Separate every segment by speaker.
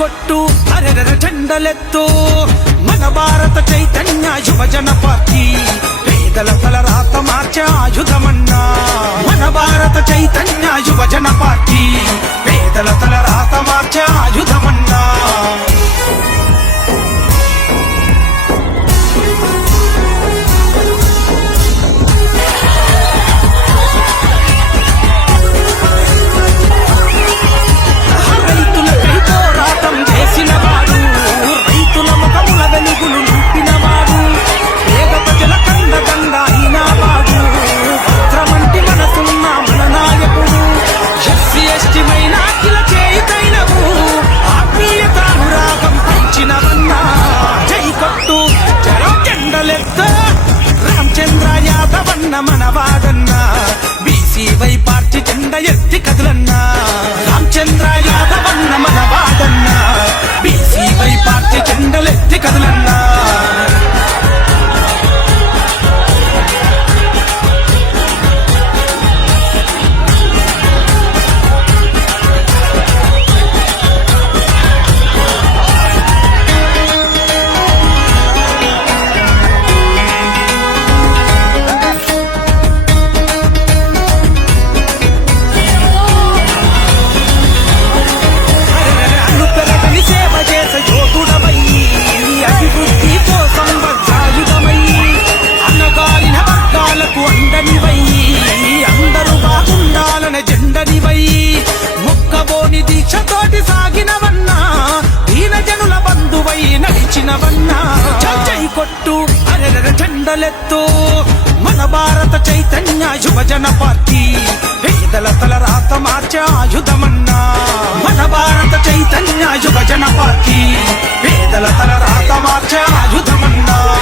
Speaker 1: కొట్టు అరెర చెండలెత్తు మన భారత చైతన్య యువజన పార్టీ. పేదల తల రాత మార్చే ఆయుధమన్నా. మన భారత చైతన్య యువజన పార్టీ. యాదవన్న మనవాడన్న బీసీవై పార్టీ జెండ ఎత్తి కదులన్నా. రామచంద్రాయ నడిచినవన్నా చై కొట్టు. అరెర జెండలెత్తు. మన భారత చైతన్య యువజన పార్టీ. పేదల తల రాత మార్చే ఆయుధమన్నా. మన భారత చైతన్య యువజన పార్టీ. పేదల తల రాత మార్చే ఆయుధమన్నా.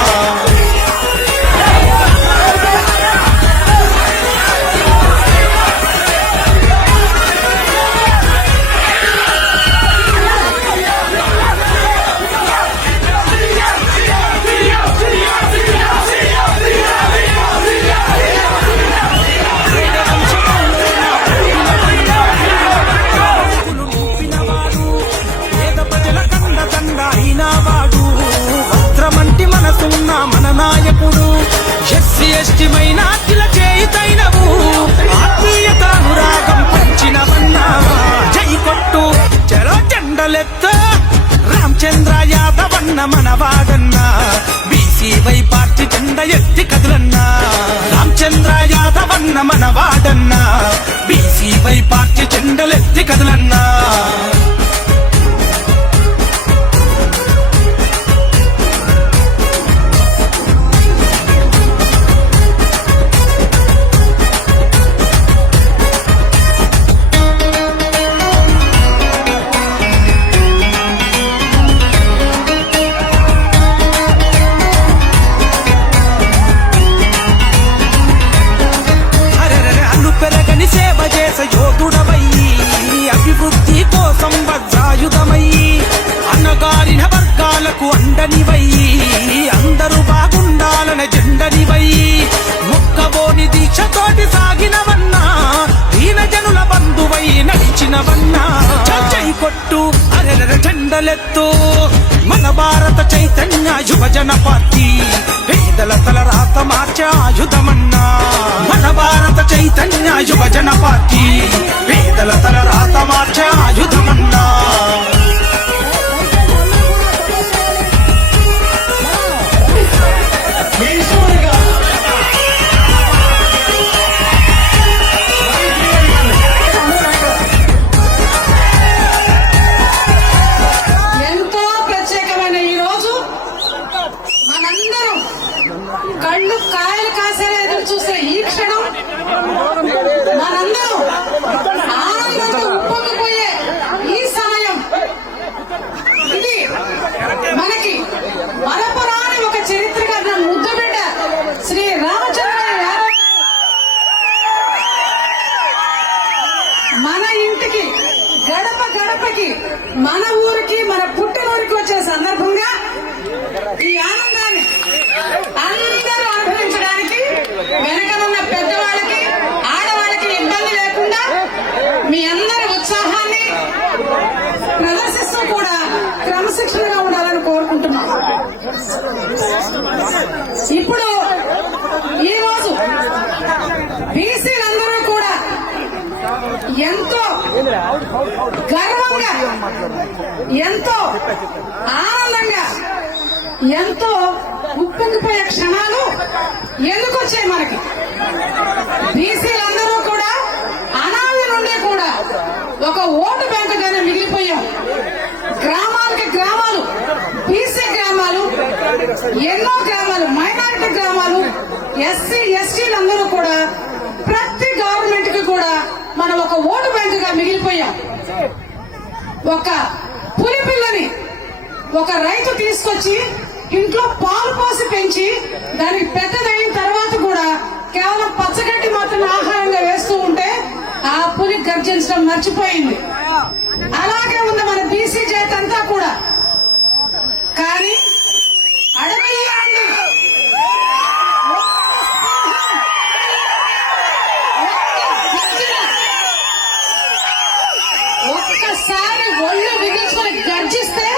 Speaker 1: నాయకుడు ఎస్సీ ఎస్టీ మైనార్టీల చేయుతైనవు ఆత్మీయత అనురాగం పంచినవన్నా జై కొట్టు చెరో జెండలెత్త. రామచంద్ర యాదవన్న మనవాడన్న బీసీవై పార్టీ జెండ ఎత్తి కదులన్నా. రామచంద్ర యాదవన్న మనవాడన్న బీసీవై పార్టీ జెండలెత్తి కదులన్నా. ముక్కబోని దీక్షతోటి సాగినవన్నా దీన జనుల బంధువై నడిచినవన్నా. చై కొట్టు అరెర చెండలెత్తు మన భారత చైతన్య యువజన పార్టీ పేదల తల రాత మార్చే ఆయుధమన్నా. మన భారత చైతన్య యువజన పార్టీ పేదల తల రాత మార్చే ఆయుధమన్నా.
Speaker 2: ఇంటికి గడప గడపకి మన ఊరికి మన పుట్టినూరికి వచ్చే సందర్భంగా ఈ ఆనందాన్ని అందరూ అనుభవించడానికి వెనకనున్న పెద్దవాళ్ళకి ఎంతో ఆనందంగా ఎంతో ఉప్పొంగిపోయే క్షణాలు ఎందుకు వచ్చాయి మనకి? బీసీలందరూ కూడా అనాది నుండి కూడా ఒక ఓటు బ్యాంకుగానే మిగిలిపోయాం. గ్రామాలకి గ్రామాలు బీసీ గ్రామాలు ఎన్నో గ్రామాలు మైనారిటీ గ్రామాలు ఎస్సీ ఎస్టీలందరూ కూడా ప్రతి గవర్నమెంట్కి కూడా మనం ఒక ఓటు బ్యాంకుగా మిగిలిపోయాం. ఒక పులి పిల్లని ఒక రైతు తీసుకొచ్చి ఇంట్లో పాలు పోసి పెంచి దానికి పెద్దదైన తర్వాత కూడా కేవలం పచ్చగడ్డి మాత్రం ఆహారంగా వేస్తూ ఉంటే ఆ పులి గర్జించడం మర్చిపోయింది. అలాగే ఉంది మన బీసీ జాతి అంతా కూడా. కానీ ఒక్కసారి ఒళ్ళు బిగించుకొని గర్జిస్తే